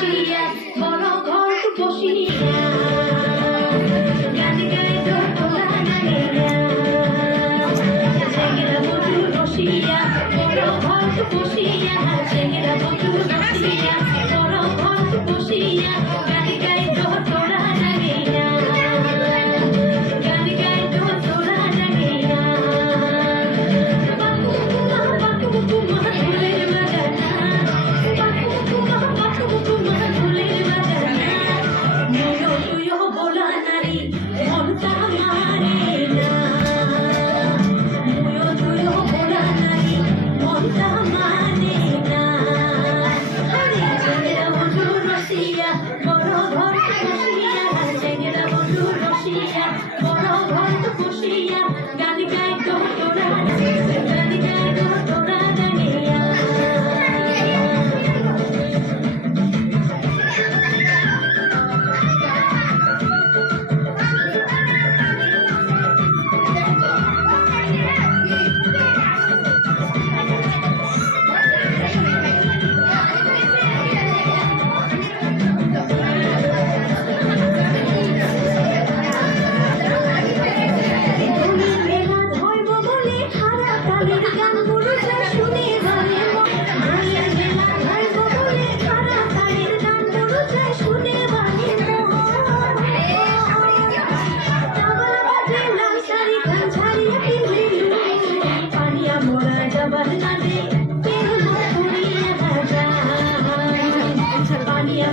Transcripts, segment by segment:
বসিয়া বড় ঘর বসিয়া গান গাই তোলা নাগিয়া জেগেরা বধু বসিয়া বড় ঘর বসিয়া জেগেরা বধু বসিয়া বড় ঘর বসিয়া গান গাই তোলা নাগিয়া গান গাই তোলা নাগিয়া বাকু কুমা ফুলের বাগানা বাকু কুমা ফুলের বাগানা নিও তুইও বলা নারী মনটা মানে না নিও তুইও বলা নারী মনটা মানে না আরে জেগেরা বধু রসিয়া বড় ঘর বসিয়া জেগেরা বধু রসিয়া বড় ঘর বসিয়া গান গাই তোরা গান গাই তোরা নাগিয়া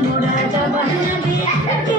মোরা জবান দে